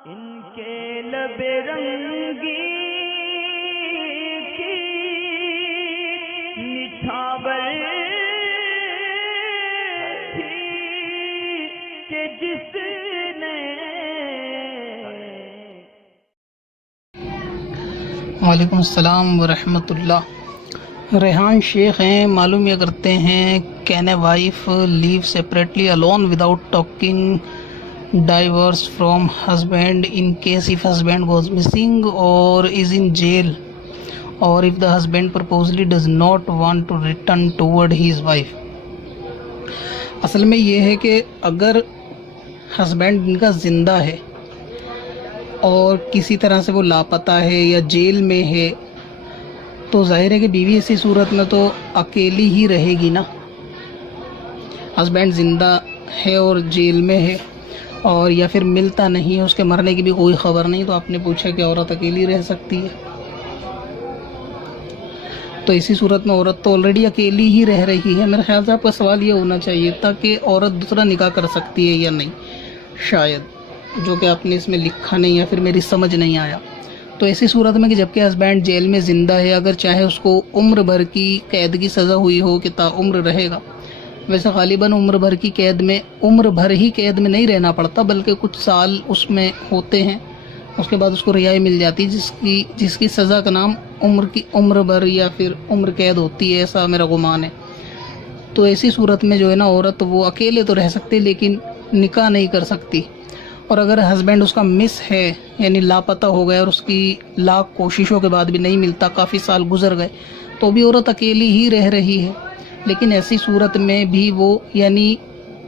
ان کے لب رنگی کی نچھاور تھی کہ جس نے وعلیکم السلام ورحمۃ اللہ۔ ریحان شیخ ہیں، معلوم یہ کرتے ہیں can a wife live separately alone without talking divorce from husband in case if husband goes missing or is in jail or if the husband purposely does not want to return toward his wife۔ اصل میں یہ ہے کہ اگر husband ان کا زندہ ہے اور کسی طرح سے وہ لاپتہ ہے یا جیل میں ہے تو ظاہر ہے کہ بیوی اسی صورت میں تو اکیلی ہی رہے گی نا۔ ہسبینڈ زندہ ہے اور جیل میں ہے اور یا پھر ملتا نہیں ہے، اس کے مرنے کی بھی کوئی خبر نہیں، تو آپ نے پوچھا کہ عورت اکیلی رہ سکتی ہے، تو اسی صورت میں عورت تو آلریڈی اکیلی ہی رہ رہی ہے۔ میرے خیال سے آپ کا سوال یہ ہونا چاہیے تھا کہ عورت دوسرا نکاح کر سکتی ہے یا نہیں، شاید، جو کہ آپ نے اس میں لکھا نہیں یا پھر میری سمجھ نہیں آیا۔ تو ایسی صورت میں کہ جبکہ ہسبینڈ جیل میں زندہ ہے، اگر چاہے اس کو عمر بھر کی قید کی سزا ہوئی ہو کہ تا عمر رہے گا، ویسے غالباً عمر بھر کی قید میں عمر بھر ہی قید میں نہیں رہنا پڑتا، بلکہ کچھ سال اس میں ہوتے ہیں، اس کے بعد اس کو رہائی مل جاتی ہے، جس کی سزا کا نام عمر بھر یا پھر عمر قید ہوتی ہے، ایسا میرا گمان ہے۔ تو ایسی صورت میں جو ہے نا عورت وہ اکیلے تو رہ سکتی لیکن نکاح نہیں کر سکتی، اور اگر ہسبینڈ اس کا مس ہے یعنی لاپتہ ہو گیا اور اس کی لاکھ کوششوں کے بعد بھی نہیں ملتا، کافی سال گزر گئے، تو بھی عورت اکیلی ہی رہ رہی ہے، لیکن ایسی صورت میں بھی وہ یعنی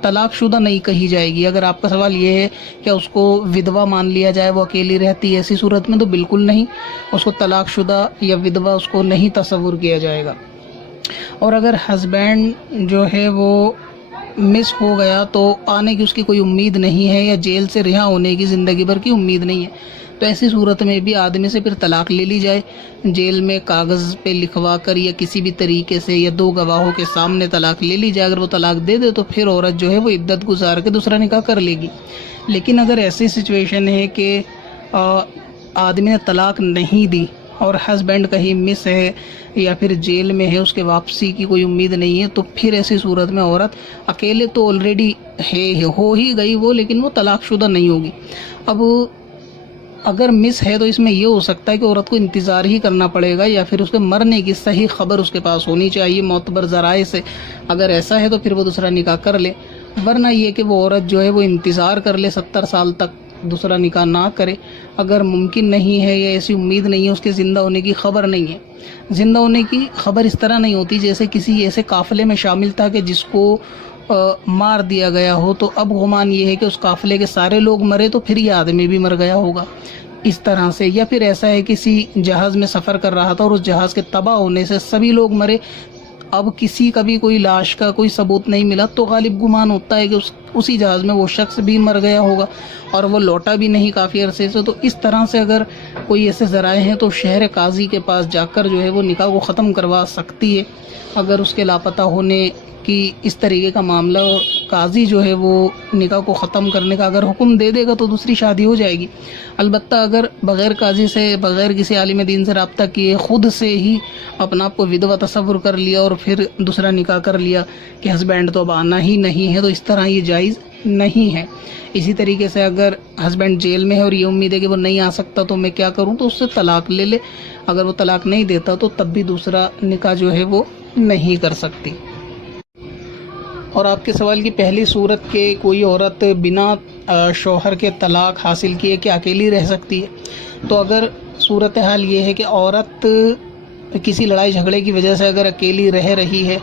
طلاق شدہ نہیں کہی جائے گی۔ اگر آپ کا سوال یہ ہے کہ اس کو ودوا مان لیا جائے، وہ اکیلی رہتی ہے، ایسی صورت میں تو بالکل نہیں، اس کو طلاق شدہ یا ودوا اس کو نہیں تصور کیا جائے گا۔ اور اگر ہسبینڈ جو ہے وہ مس ہو گیا تو آنے کی اس کی کوئی امید نہیں ہے یا جیل سے رہا ہونے کی زندگی بھر کی امید نہیں ہے، تو ایسی صورت میں بھی آدمی سے پھر طلاق لے لی جائے، جیل میں کاغذ پہ لکھوا کر یا کسی بھی طریقے سے یا دو گواہوں کے سامنے طلاق لے لی جائے۔ اگر وہ طلاق دے دے تو پھر عورت جو ہے وہ عدت گزار کے دوسرا نکاح کر لے گی۔ لیکن اگر ایسی سچویشن ہے کہ آدمی نے طلاق نہیں دی اور ہسبینڈ کہیں مس ہے یا پھر جیل میں ہے، اس کے واپسی کی کوئی امید نہیں ہے، تو پھر ایسی صورت میں عورت اکیلے تو آلریڈی ہو ہی گئی وہ، لیکن وہ طلاق شدہ نہیں ہوگی۔ اب اگر مس ہے تو اس میں یہ ہو سکتا ہے کہ عورت کو انتظار ہی کرنا پڑے گا یا پھر اس کے مرنے کی صحیح خبر اس کے پاس ہونی چاہیے معتبر ذرائع سے۔ اگر ایسا ہے تو پھر وہ دوسرا نکاح کر لے، ورنہ یہ کہ وہ عورت جو ہے وہ انتظار کر لے 70 سال تک، دوسرا نکاح نہ کرے۔ اگر ممکن نہیں ہے یا ایسی امید نہیں ہے، اس کے زندہ ہونے کی خبر نہیں ہے، زندہ ہونے کی خبر اس طرح نہیں ہوتی جیسے کسی ایسے قافلے میں شامل تھا کہ جس کو مار دیا گیا ہو، تو اب گمان یہ ہے کہ اس قافلے کے سارے لوگ مرے تو پھر یہ آدمی بھی مر گیا ہوگا، اس طرح سے۔ یا پھر ایسا ہے کسی جہاز میں سفر کر رہا تھا اور اس جہاز کے تباہ ہونے سے سبھی لوگ مرے، اب کسی کا بھی کوئی لاش کا کوئی ثبوت نہیں ملا، تو غالب گمان ہوتا ہے کہ اسی جہاز میں وہ شخص بھی مر گیا ہوگا اور وہ لوٹا بھی نہیں کافی عرصے سے۔ تو اس طرح سے اگر کوئی ایسے ذرائع ہیں تو شہر قاضی کے پاس جا کر جو ہے وہ نکاح کو ختم کروا سکتی ہے۔ اگر اس کے لاپتہ ہونے کی اس طریقے کا معاملہ اور قاضی جو ہے وہ نکاح کو ختم کرنے کا اگر حکم دے دے گا تو دوسری شادی ہو جائے گی۔ البتہ اگر بغیر قاضی سے، بغیر کسی عالم دین سے رابطہ کیے، خود سے ہی اپنا آپ کو ودوا تصور کر لیا اور پھر دوسرا نکاح کر لیا کہ ہسبینڈ تو اب آنا ہی نہیں ہے، تو اس طرح یہ جائز نہیں ہے۔ اسی طریقے سے اگر ہسبینڈ جیل میں ہے اور یہ امید ہے کہ وہ نہیں آ سکتا تو میں کیا کروں، تو اس سے طلاق لے لے۔ اگر وہ طلاق نہیں دیتا تو تب بھی دوسرا نکاح جو ہے وہ نہیں کر سکتی۔ اور آپ کے سوال کی پہلی صورت کہ کوئی عورت بنا شوہر کے طلاق حاصل کیے کہ اکیلی رہ سکتی ہے، تو اگر صورتحال یہ ہے کہ عورت کسی لڑائی جھگڑے کی وجہ سے اگر اکیلی رہ رہی ہے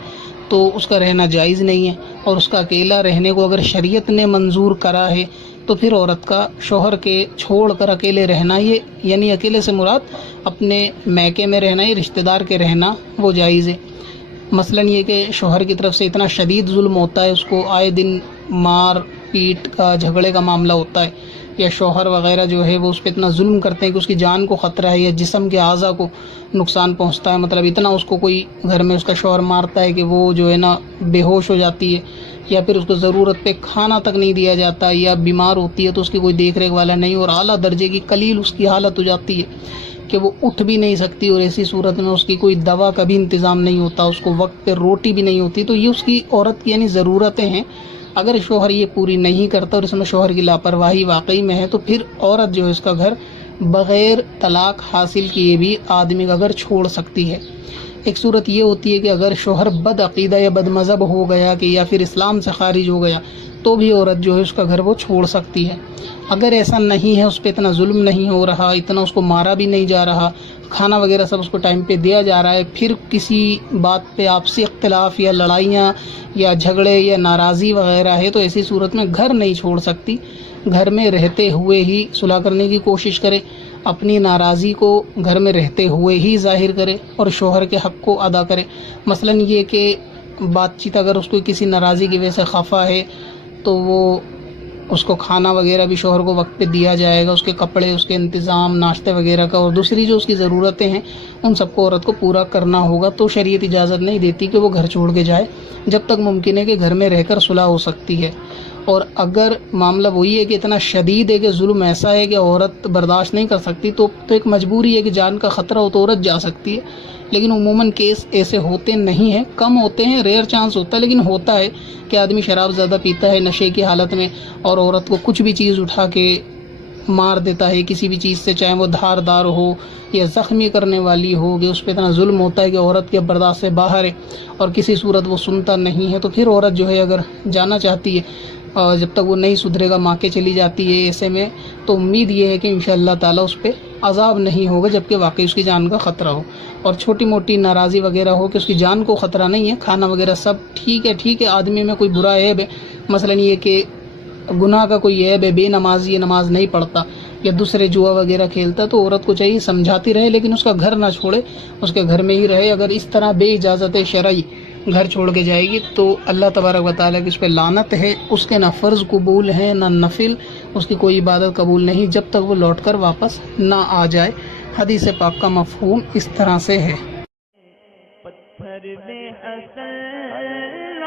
تو اس کا رہنا جائز نہیں ہے، اور اس کا اکیلا رہنے کو اگر شریعت نے منظور کرا ہے تو پھر عورت کا شوہر کے چھوڑ کر اکیلے رہنا، یہ یعنی اکیلے سے مراد اپنے میکے میں رہنا، یہ رشتہ دار کے رہنا وہ جائز ہے۔ مثلاً یہ کہ شوہر کی طرف سے اتنا شدید ظلم ہوتا ہے، اس کو آئے دن مار پیٹ کا، جھگڑے کا معاملہ ہوتا ہے، یا شوہر وغیرہ جو ہے وہ اس پہ اتنا ظلم کرتے ہیں کہ اس کی جان کو خطرہ ہے یا جسم کے اعضاء کو نقصان پہنچتا ہے، مطلب اتنا اس کو کوئی گھر میں اس کا شوہر مارتا ہے کہ وہ جو ہے نا بے ہوش ہو جاتی ہے، یا پھر اس کو ضرورت پہ کھانا تک نہیں دیا جاتا، یا بیمار ہوتی ہے تو اس کی کوئی دیکھ ریکھ والا نہیں، اور اعلیٰ درجے کی کلیل اس کی حالت ہو جاتی ہے کہ وہ اٹھ بھی نہیں سکتی، اور ایسی صورت میں اس کی کوئی دوا کا بھی انتظام نہیں ہوتا، اس کو وقت پہ روٹی بھی نہیں ہوتی، تو یہ اس کی عورت کی یعنی ضرورتیں ہیں۔ اگر شوہر یہ پوری نہیں کرتا اور اس میں شوہر کی لاپرواہی واقعی میں ہے تو پھر عورت جو ہے اس کا گھر بغیر طلاق حاصل کیے بھی آدمی کا گھر چھوڑ سکتی ہے۔ ایک صورت یہ ہوتی ہے کہ اگر شوہر بد عقیدہ یا بد مذہب ہو گیا کہ یا پھر اسلام سے خارج ہو گیا تو بھی عورت جو ہے اس کا گھر وہ چھوڑ سکتی ہے۔ اگر ایسا نہیں ہے، اس پہ اتنا ظلم نہیں ہو رہا، اتنا اس کو مارا بھی نہیں جا رہا، کھانا وغیرہ سب اس کو ٹائم پہ دیا جا رہا ہے، پھر کسی بات پہ آپسی اختلاف یا لڑائیاں یا جھگڑے یا ناراضی وغیرہ ہے تو ایسی صورت میں گھر نہیں چھوڑ سکتی، گھر میں رہتے ہوئے ہی صلح کرنے کی کوشش کرے، اپنی ناراضی کو گھر میں رہتے ہوئے ہی ظاہر کرے اور شوہر کے حق کو ادا کرے۔ مثلا یہ کہ بات چیت اگر اس کو کسی ناراضی کی وجہ سے خفا ہے تو وہ اس کو کھانا وغیرہ بھی شوہر کو وقت پہ دیا جائے گا، اس کے کپڑے، اس کے انتظام، ناشتے وغیرہ کا، اور دوسری جو اس کی ضرورتیں ہیں ان سب کو عورت کو پورا کرنا ہوگا۔ تو شریعت اجازت نہیں دیتی کہ وہ گھر چھوڑ کے جائے جب تک ممکن ہے کہ گھر میں رہ کر صلح ہو سکتی ہے۔ اور اگر معاملہ وہی ہے کہ اتنا شدید ہے کہ ظلم ایسا ہے کہ عورت برداشت نہیں کر سکتی تو ایک مجبوری ہے کہ جان کا خطرہ ہو تو عورت جا سکتی ہے، لیکن عموماً کیس ایسے ہوتے نہیں ہیں، کم ہوتے ہیں، ریئر چانس ہوتا ہے، لیکن ہوتا ہے کہ آدمی شراب زیادہ پیتا ہے نشے کی حالت میں اور عورت کو کچھ بھی چیز اٹھا کے مار دیتا ہے کسی بھی چیز سے، چاہے وہ دھاردار ہو یا زخمی کرنے والی ہو، کہ اس پہ اتنا ظلم ہوتا ہے کہ عورت کے برداشت سے باہر ہے اور کسی صورت وہ سنتا نہیں ہے، تو پھر عورت جو ہے اگر جانا چاہتی ہے اور جب تک وہ نہیں سدھرے گا ماں کے چلی جاتی ہے، ایسے میں تو امید یہ ہے کہ انشاءاللہ تعالیٰ اس پہ عذاب نہیں ہوگا جبکہ واقعی اس کی جان کا خطرہ ہو۔ اور چھوٹی موٹی ناراضی وغیرہ ہو کہ اس کی جان کو خطرہ نہیں ہے، کھانا وغیرہ سب ٹھیک ہے، آدمی میں کوئی برا عیب ہے، مثلا یہ کہ گناہ کا کوئی عیب ہے، بے نمازی ہے، نماز نہیں پڑھتا یا دوسرے جوا وغیرہ کھیلتا، تو عورت کو چاہیے سمجھاتی رہے لیکن اس کا گھر نہ چھوڑے، اس کے گھر میں ہی رہے۔ اگر اس طرح بے اجازت شرعی گھر چھوڑ کے جائے گی تو اللہ تبارک و تعالیٰ کی اس پہ لعنت ہے، اس کے نہ فرض قبول ہیں نہ نفل، اس کی کوئی عبادت قبول نہیں جب تک وہ لوٹ کر واپس نہ آ جائے۔ حدیث پاک کا مفہوم اس طرح سے ہے۔ پتھر میں حسن